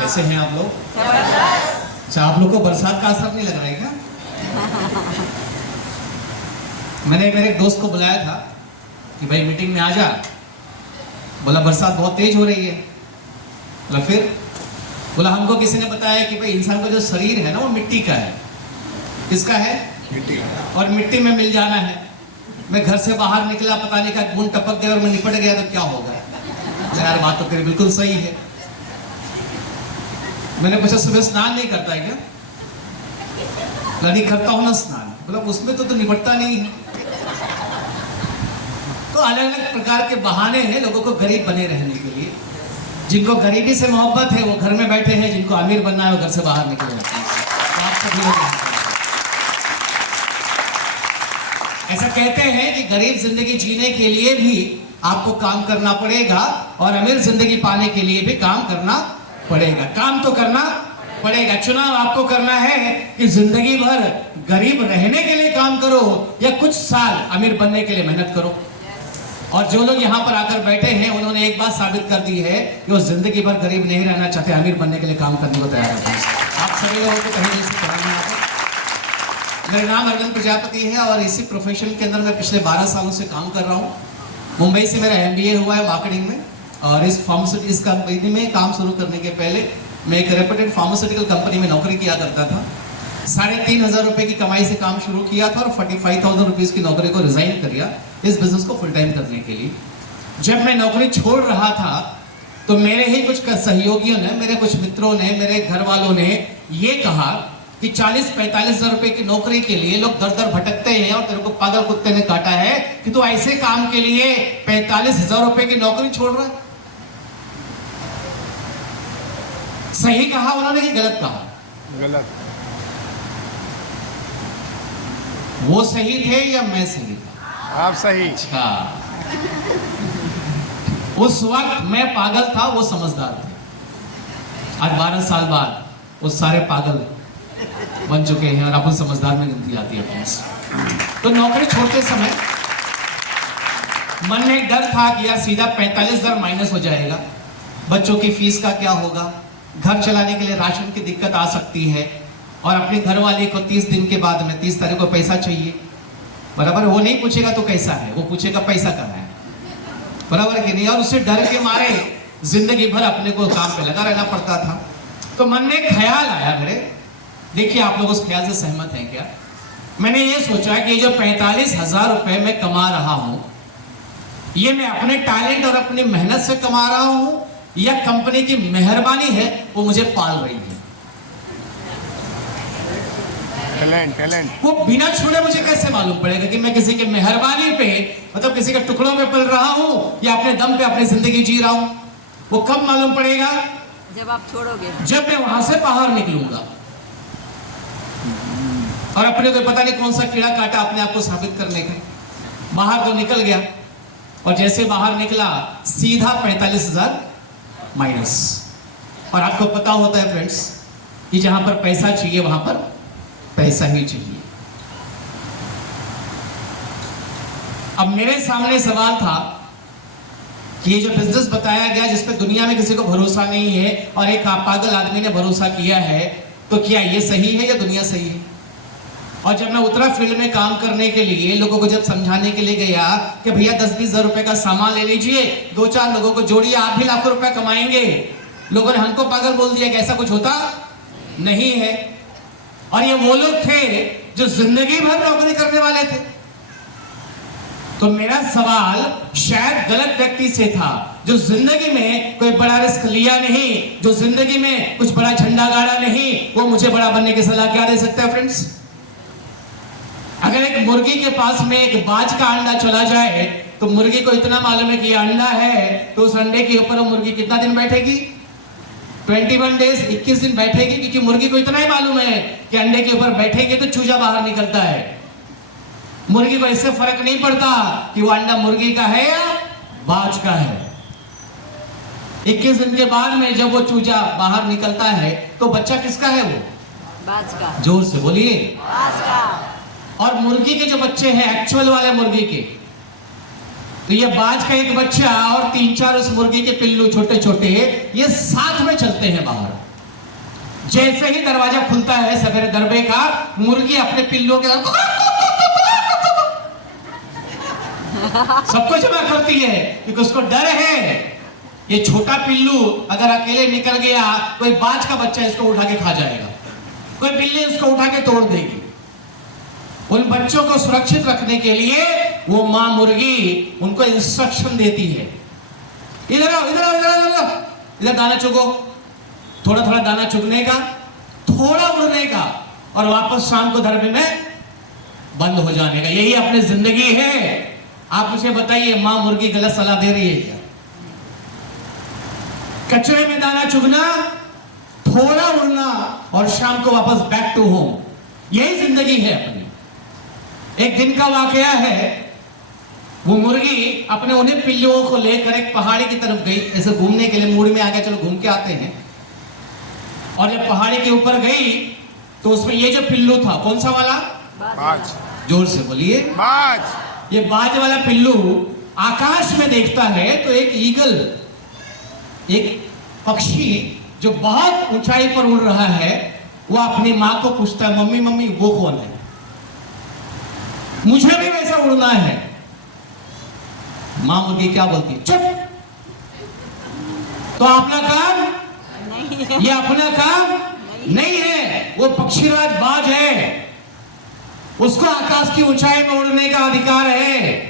कैसे हैं आप लोग? अच्छा, आप लोग को बरसात का असर नहीं लग रहा है क्या? मैंने मेरे एक दोस्त को बुलाया था कि भाई मीटिंग में आ जा। बोला बरसात बहुत तेज हो रही है। बोला फिर? बोला हमको किसी ने बताया कि भाई इंसान का जो शरीर है ना वो मिट्टी का है। किसका है? मिट्टी। और मिट्टी में मिल जाना है। मैं घर से बाहर निकला, पता नहीं क्या बूंद टपक गया और मैं निपट गया तो क्या होगा? यार बात तो तेरी बिल्कुल सही है। मैंने पूछा सुबह स्नान नहीं करता है क्या? नहीं करता हूं ना स्नान। बोला उसमें तो निपटता नहीं है। तो अलग अलग प्रकार के बहाने हैं लोगों को गरीब बने रहने के लिए। जिनको गरीबी से मोहब्बत है वो घर में बैठे हैं, जिनको अमीर बनना है वो घर से बाहर निकले जाते हैं। तो आप सभी लोग ऐसा कहते हैं कि गरीब जिंदगी जीने के लिए भी आपको काम करना पड़ेगा और अमीर जिंदगी पाने के लिए भी काम करना पड़ेगा। काम तो करना पड़ेगा। चुनाव आपको करना है कि जिंदगी भर गरीब रहने के लिए काम करो या कुछ साल अमीर बनने के लिए मेहनत करो। और जो लोग यहाँ पर आकर बैठे हैं उन्होंने एक बात साबित कर दी है कि वो जिंदगी भर गरीब नहीं रहना चाहते, अमीर बनने के लिए काम करने को तैयार होते हैं। आप सभी लोगों को कहीं जैसे कहानी यहाँ पर। मेरा नाम अरविंद प्रजापति है और इसी प्रोफेशन के अंदर मैं पिछले 12 सालों से काम कर रहा हूँ। मुंबई से मेरा MBA हुआ है मार्केटिंग में। और इस फार्मास्यूटिकल्स कंपनी में काम शुरू करने के पहले मैं एक रेप्यूटेड फार्मास्यूटिकल कंपनी में नौकरी किया करता था। 3,500 रुपए की कमाई से काम शुरू किया था और 45,000 रुपीज़ की नौकरी को रिजाइन कर दिया इस बिजनेस को फुल टाइम करने के लिए। जब मैं नौकरी छोड़ रहा था तो मेरे ही कुछ सहयोगियों ने, मेरे कुछ मित्रों ने, मेरे घर वालों ने ये कहा कि 40-45 हजार रुपए की नौकरी के लिए लोग दर दर भटकते हैं और तेरे को पागल कुत्ते ने काटा है कि तू ऐसे काम के लिए 45,000 रुपए की नौकरी छोड़ रहा है। सही कहा उन्होंने कि गलत कहा? गलत। वो सही थे या मैं सही था? आप सही। अच्छा, उस वक्त मैं पागल था, वो समझदार थे। आज 12 साल बाद वो सारे पागल बन चुके हैं और अपन समझदार में गिनती आती है। तो नौकरी छोड़ते समय मन में एक डर था कि यार सीधा 45,000 माइनस हो जाएगा, बच्चों की फीस का क्या होगा, घर चलाने के लिए राशन की दिक्कत आ सकती है और अपने घर वाले को 30 दिन के बाद में 30 तारीख को पैसा चाहिए। बराबर? वो नहीं पूछेगा तो कैसा है, वो पूछेगा पैसा कहाँ है। बराबर कि नहीं? और उससे डर के मारे जिंदगी भर अपने को काम पे लगा रहना पड़ता था। तो मन में ख्याल आया मेरे, देखिए आप लोग उस ख्याल से सहमत हैं क्या? मैंने ये सोचा कि जो 45,000 रुपए मैं कमा रहा हूं ये मैं अपने टैलेंट और अपनी मेहनत से कमा रहा हूं या कंपनी की मेहरबानी है वो मुझे पाल रही है। टैलेंट। वो बिना छुड़े मुझे कैसे मालूम पड़ेगा कि मैं किसी की मेहरबानी पे, मतलब किसी के टुकड़ों में पल रहा हूं या अपने दम पे अपनी जिंदगी जी रहा हूं? वो कब मालूम पड़ेगा? जब आप छोड़ोगे, जब मैं वहां से बाहर निकलूंगा और अपने को पता नहीं कौन सा कीड़ा काटा अपने आप को साबित करने का। बाहर तो निकल गया और जैसे बाहर निकला सीधा 45,000 माइनस। और आपको पता होता है फ्रेंड्स कि जहां पर पैसा चाहिए वहां पर पैसा ही चाहिए। अब मेरे सामने सवाल था कि ये जो बिजनेस बताया गया जिसपे दुनिया में किसी को भरोसा नहीं है और एक पागल आदमी ने भरोसा किया है, तो क्या ये सही है या दुनिया सही है? और जब मैं उतरा फील्ड में काम करने के लिए, लोगों को जब समझाने के लिए गया कि भैया 10-20 हजार रुपए का सामान ले लीजिए, 2-4 लोगों को जोड़िए, आप भी लाखों रुपए कमाएंगे, लोगों ने हमको पागल बोल दिया कि ऐसा कुछ होता नहीं है। और ये वो लोग थे जो जिंदगी भर नौकरी करने वाले थे। तो मेरा सवाल शायद गलत व्यक्ति से था जो जिंदगी में कोई बड़ा रिस्क लिया नहीं, जो जिंदगी में कुछ बड़ा झंडा गाड़ा नहीं, वो मुझे बड़ा बनने की सलाह क्या दे सकता है फ्रेंड्स? अगर एक मुर्गी के पास में एक बाज का अंडा चला जाए तो मुर्गी को इतना मालूम है कि अंडा है, तो उस अंडे के ऊपर वो मुर्गी कितना दिन बैठेगी? 21 डेज, 21 दिन बैठेगी, क्योंकि मुर्गी को इतना ही मालूम है कि अंडे के ऊपर बैठेंगे तो चूजा बाहर निकलता है। मुर्गी को इससे फर्क नहीं पड़ता कि वो अंडा मुर्गी का है या बाज का है। 21 दिन के बाद में जब वो चूजा बाहर निकलता है तो बच्चा किसका है? वो बाज का। जोर से बोलिए। बाज का। और मुर्गी के जो बच्चे हैं एक्चुअल वाले मुर्गी के, तो ये बाज का एक बच्चा और 3-4 उस मुर्गी के पिल्लू छोटे छोटे, ये साथ में चलते हैं बाहर। जैसे ही दरवाजा खुलता है सवेरे दरबे का, मुर्गी अपने पिल्लों के साथ सबको जमा करती है, क्योंकि उसको डर है ये छोटा पिल्लू अगर अकेले निकल गया, कोई बाज का बच्चा इसको उठा के खा जाएगा, कोई बिल्ली इसको उठा के तोड़ देगी। उन बच्चों को सुरक्षित रखने के लिए वो मां मुर्गी उनको इंस्ट्रक्शन देती है, इधर आओ, इधर आओ, इधर आओ, इधर दाना चुगो, थोड़ा थोड़ा दाना चुगने का, थोड़ा उड़ने का, और वापस शाम को दरबे में बंद हो जाने का। यही अपनी जिंदगी है। आप मुझे बताइए, मां मुर्गी गलत सलाह दे रही है क्या? कचरे में दाना चुगना, थोड़ा उड़ना और शाम को वापस बैक टू होम, यही जिंदगी है अपनी। एक दिन का वाकया है, वो मुर्गी अपने उन्हीं पिल्लुओं को लेकर एक पहाड़ी की तरफ गई, ऐसे घूमने के लिए, मूड में आ गया चलो घूम के आते हैं। और जब पहाड़ी के ऊपर गई तो उसमें ये जो पिल्लू था, कौन सा वाला? बाज। जोर से बोलिए। बाज। ये बाज वाला पिल्लू आकाश में देखता है तो एक ईगल, एक पक्षी जो बहुत ऊंचाई पर उड़ रहा है, वो अपनी मां को पूछता है, मम्मी मम्मी वो कौन है? मुझे भी वैसा उड़ना है। मां मुर्गी क्या बोलती है? चुप। तो अपना काम नहीं है। ये अपना काम नहीं है, वो पक्षीराज बाज है, उसको आकाश की ऊंचाई में उड़ने का अधिकार है।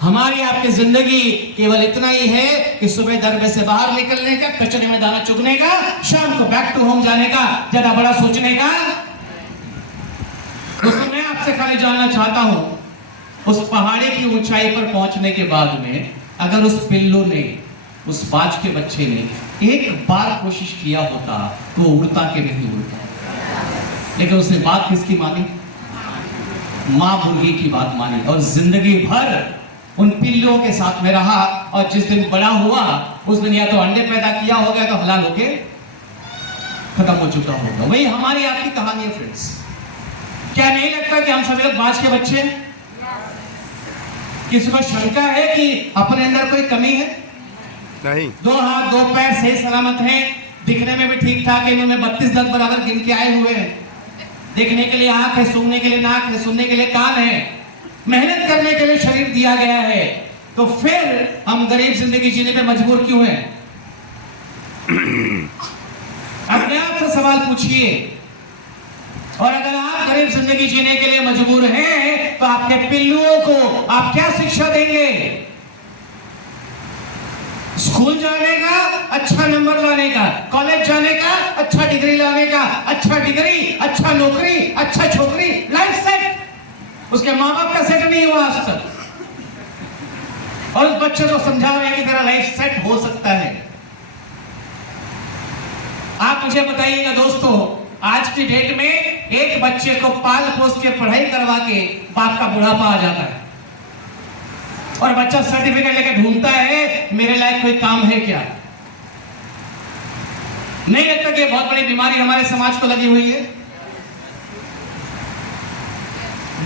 हमारी आपकी जिंदगी केवल इतना ही है कि सुबह दरबे से बाहर निकलने का, कचरे में दाना चुगने का, शाम को बैक टू होम जाने का, ज्यादा बड़ा सोचने का। दोस्तों, मैं आपसे खाली जानना चाहता हूं, उस पहाड़ी की ऊंचाई पर पहुंचने के बाद में अगर उस पिल्लू ने, उस बाज के बच्चे ने एक बार कोशिश किया होता तो वो उड़ता के नहीं उड़ता, लेकिन उसने बात किसकी मानी? मां मुर्गी की बात मानी, और जिंदगी भर उन पिल्लुओं के साथ में रहा। और जिस दिन बड़ा हुआ उस दिन या तो अंडे पैदा किया होगा या तो हलाल होके खत्म हो चुका होगा। वही हमारी आपकी कहानी है फ्रेंड्स। क्या नहीं लगता कि हम सभी लोग बाज के बच्चे? किसी को शंका है कि अपने अंदर कोई कमी है? नहीं। 2 हाथ 2 पैर सही सलामत हैं, दिखने में भी ठीक ठाक है, इन्होंने 32 दंत बराबर गिन के आए हुए हैं, देखने के लिए आंख है, सूंघने के लिए नाक है, सुनने के लिए कान है, मेहनत करने के लिए शरीर दिया गया है, तो फिर हम गरीब जिंदगी जीने पे मजबूर क्यों हैं? अपने आप से सवाल पूछिए। और अगर आप गरीब जिंदगी जीने के लिए मजबूर हैं तो आपके पिल्लुओं को आप क्या शिक्षा देंगे? स्कूल जाने का, अच्छा नंबर लाने का, कॉलेज जाने का, अच्छा डिग्री लाने का, अच्छा डिग्री, अच्छा नौकरी, अच्छा छोकरी, लाइफ सेट। उसके माँ बाप का सेट नहीं हुआ आज तक, और उस बच्चे को समझा रहे हैं कि तेरा लाइफ सेट हो सकता है। आप मुझे बताइएगा दोस्तों, आज की डेट में एक बच्चे को पाल पोस के पढ़ाई करवा के बाप का बुढ़ापा आ जाता है, और बच्चा सर्टिफिकेट लेके ढूंढता है मेरे लायक कोई काम है क्या? नहीं लगता कि बहुत बड़ी बीमारी हमारे समाज को लगी हुई है?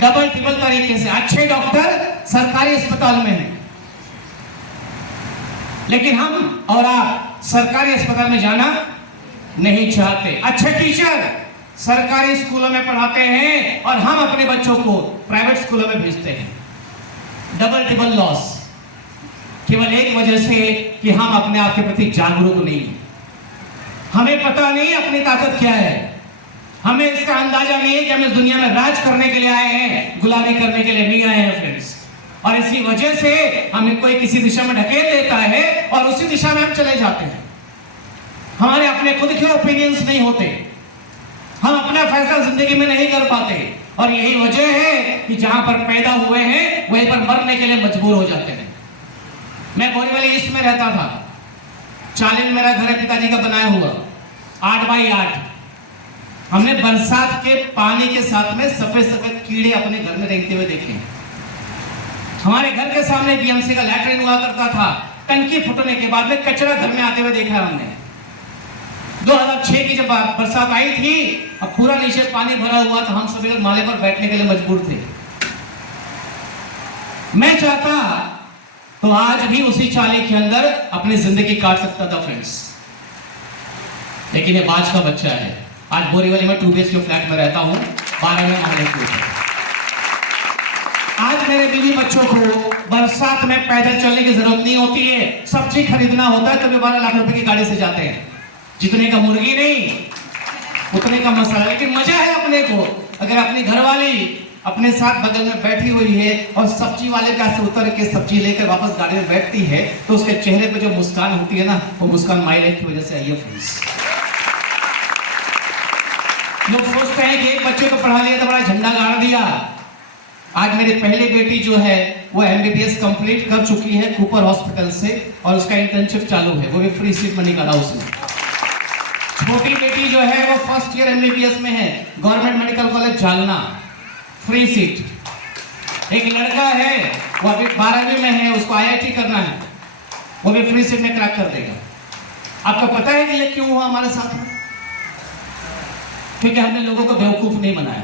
डबल ट्रिपल तरीके से अच्छे डॉक्टर सरकारी अस्पताल में हैं, लेकिन हम और आप सरकारी अस्पताल में जाना नहीं चाहते। अच्छे टीचर सरकारी स्कूलों में पढ़ाते हैं और हम अपने बच्चों को प्राइवेट स्कूलों में भेजते हैं। डबल ट्रिपल लॉस, केवल एक वजह से कि हम अपने आप के प्रति जागरूक नहीं हैं। हमें पता नहीं अपनी ताकत क्या है, हमें इसका अंदाजा नहीं है कि हम इस दुनिया में राज करने के लिए आए हैं, गुलामी करने के लिए नहीं आए हैं फ्रेंड्स। और इसी वजह से हमें कोई किसी दिशा में ढकेल देता है और उसी दिशा में हम चले जाते हैं। हमारे अपने खुद के ओपिनियंस नहीं होते, हम अपना फैसला जिंदगी में नहीं कर पाते, और यही वजह है कि जहां पर पैदा हुए हैं वहीं पर मरने के लिए मजबूर हो जाते हैं। मैं बोरीवली ईस्ट में रहता था, चालीन मेरा घर है पिताजी का बनाया हुआ, 8x8। हमने बरसात के पानी के साथ में सफेद सफेद कीड़े अपने घर में रेंगते हुए देखे। हमारे घर के सामने बीएमसी का लैट्रिन हुआ करता था, टंकी फूटने के बाद में कचरा घर में आते हुए देखा हमने। 2006 की जब बरसात आई थी, अब पूरा नीचे पानी भरा हुआ था, हम सभी लोग माले पर बैठने के लिए मजबूर थे। मैं चाहता तो आज भी उसी चाली के अंदर अपनी जिंदगी काट सकता था फ्रेंड्स, लेकिन ये बाज का बच्चा है। आज बोरीवली में 2 BHK फ्लैट में रहता हूँ, 12वें माले के ऊपर। आज मेरे बीवी बच्चों को बरसात में पैदल चलने की जरूरत नहीं होती है, सब्जी खरीदना होता है तो वे 12 लाख रुपए की गाड़ी से जाते हैं। जितने का मुर्गी नहीं उतने का मसाला, लेकिन मजा है अपने को। अगर अपनी घरवाली अपने साथ बगल में बैठी हुई है और सब्जी वाले का से उतर के सब्जी लेकर वापस गाड़ी में बैठती है तो उसके चेहरे पे जो मुस्कान होती है ना, वो मुस्कान माई लाइफ की वजह से आई है फ्रेंड्स। लोग सोचते हैं कि एक बच्चे को पढ़ा लिया तो बड़ा झंडा गाड़ दिया। आज मेरी पहली बेटी जो है वो MBBS कंप्लीट कर चुकी है कूपर हॉस्पिटल से और उसका इंटर्नशिप चालू है, वो भी फ्री सीट में निकाला उसने। छोटी बेटी जो है वो फर्स्ट ईयर MBBS में है, government medical college Jalna, free seat. एक लड़का है वो अभी 12वीं में है, उसको IIT करना है, वो भी फ्री सीट में क्रैक कर देगा। आपको पता है कि ये क्यों हुआ हमारे साथ में? क्योंकि हमने लोगों को बेवकूफ नहीं बनाया।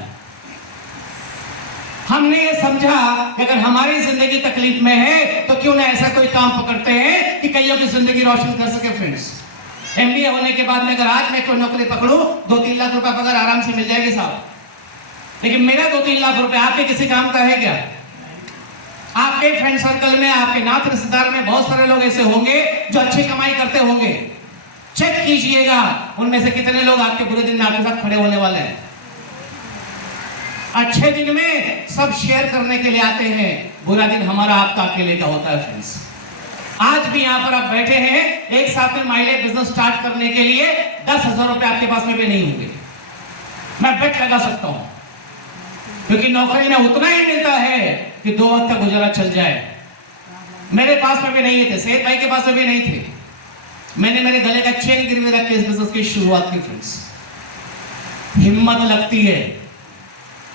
हमने ये समझा कि अगर हमारी जिंदगी तकलीफ में है तो क्यों ना ऐसा कोई काम पकड़ते हैं कि कईयों की जिंदगी रोशन कर सके फ्रेंड्स। MBA होने के बाद में अगर आज मैं कोई नौकरी पकड़ूं 2-3 लाख रुपए पगार आराम से मिल जाएगी साहब, लेकिन मेरा 2-3 लाख रुपए आपके किसी काम का है क्या? आपके फ्रेंड सर्कल में, आपके नात रिश्तेदार में बहुत सारे लोग ऐसे होंगे जो अच्छी कमाई करते होंगे। चेक कीजिएगा उनमें से कितने लोग आपके बुरे दिन में आपके साथ खड़े होने वाले हैं। अच्छे दिन में सब शेयर करने के लिए आते हैं, बुरा दिन हमारा आपका अकेले का होता है फ्रेंड्स। आज भी यहाँ पर आप बैठे हैं, एक साथ में माइलेज बिजनेस स्टार्ट करने के लिए 10,000 रुपए आपके पास में भी नहीं होंगे, मैं बेट लगा सकता हूं, क्योंकि नौकरी में उतना ही मिलता है कि 2 वक्त का गुजारा चल जाए। मेरे पास में भी नहीं थे, सेठ भाई के पास में भी नहीं थे। मैंने मेरे गले का चेन गिरवी रख के इस बिजनेस की शुरुआत की फ्रेंड्स। हिम्मत लगती है,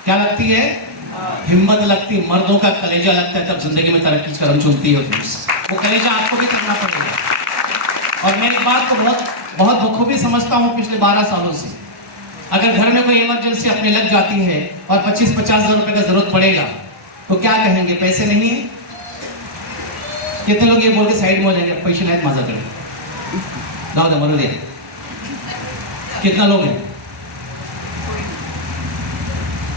क्या लगती है? हिम्मत लगती है, मर्दों का कलेजा लगता है, तब जिंदगी में तरक्की कदम चुनती है फ्रेंड्स। वो कलेजा आपको भी करना पड़ेगा। और मैं बात को बहुत बखूबी समझता हूँ पिछले 12 सालों से। अगर घर में कोई इमरजेंसी अपने लग जाती है और 25-50 हजार रुपए का जरूरत पड़ेगा तो क्या कहेंगे? पैसे नहीं है। कितने लोग ये बोल के साइड में हो जाएंगे, पैसे नहीं मजा करेंगे, दाऊद मरो दिया। कितना लोग हैं?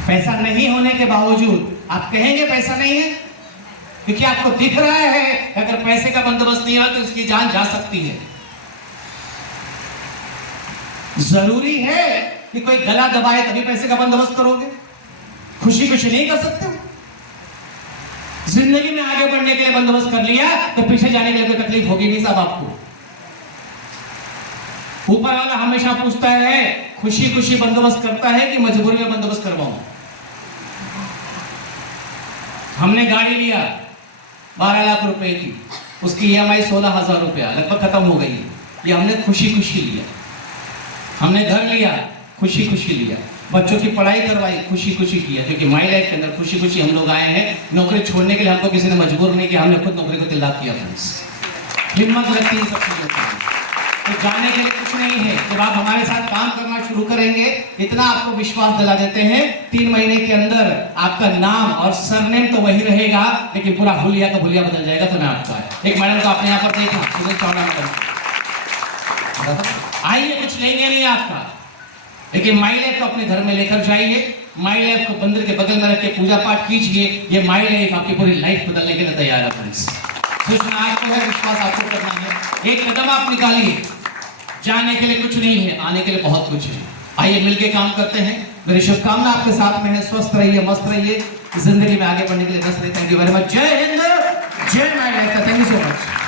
पैसा नहीं होने के बावजूद आप कहेंगे पैसा नहीं है, क्योंकि आपको दिख रहा है अगर पैसे का बंदोबस्त नहीं हुआ तो उसकी जान जा सकती है। जरूरी है कि कोई गला दबाए तभी पैसे का बंदोबस्त करोगे? खुशी खुशी नहीं कर सकते हो। जिंदगी में आगे बढ़ने के लिए बंदोबस्त कर लिया तो पीछे जाने के लिए कोई तकलीफ होगी नहीं साहब आपको। ऊपर वाला हमेशा पूछता है खुशी खुशी बंदोबस्त करता है कि मजबूरी में बंदोबस्त करवाऊं। हमने गाड़ी लिया 12 लाख रुपए की, उसकी EMI 16,000 रुपया लगभग खत्म हो गई। ये हमने खुशी खुशी लिया। हमने घर लिया, खुशी खुशी लिया। बच्चों की पढ़ाई करवाई, खुशी खुशी किया, क्योंकि माई लाइफ के अंदर खुशी खुशी हम लोग आए हैं। नौकरी छोड़ने के लिए हमको किसी ने मजबूर नहीं किया, हमने खुद नौकरी को तिलाक किया फ्रेंड्स। हिम्मत लगती है सब चीजों की। तो जाने के लिए कुछ नहीं है। जब आप हमारे साथ काम करना शुरू करेंगे, इतना आपको विश्वास दिला देते हैं, 3 महीने के अंदर आपका नाम और सरनेम तो वही रहेगा, लेकिन पूरा हुलिया का भुलिया बदल जाएगा। तो मैं आपका एक मैडम को आपने यहाँ पर देखा, सुनील चावला मैडम, आइए कुछ लेंगे नहीं आपका, लेकिन माई लाइफ को अपने घर में लेकर जाइए। माई लाइफ को मंदिर के बगल में रख के पूजा पाठ कीजिए। ये माई लाइफ आपकी पूरी लाइफ बदलने के लिए तैयार है फ्रेंड्स। आपको है, विश्वास आपको करना है। एक कदम आप निकालिए। जाने के लिए कुछ नहीं है, आने के लिए बहुत कुछ है। आइए मिलके काम करते हैं। मेरी शुभकामना आपके साथ में है। स्वस्थ रहिए, मस्त रहिए, जिंदगी में आगे बढ़ने के लिए बस रहिए। Thank you very much. जय हिंद, जय my life. Thank you so much.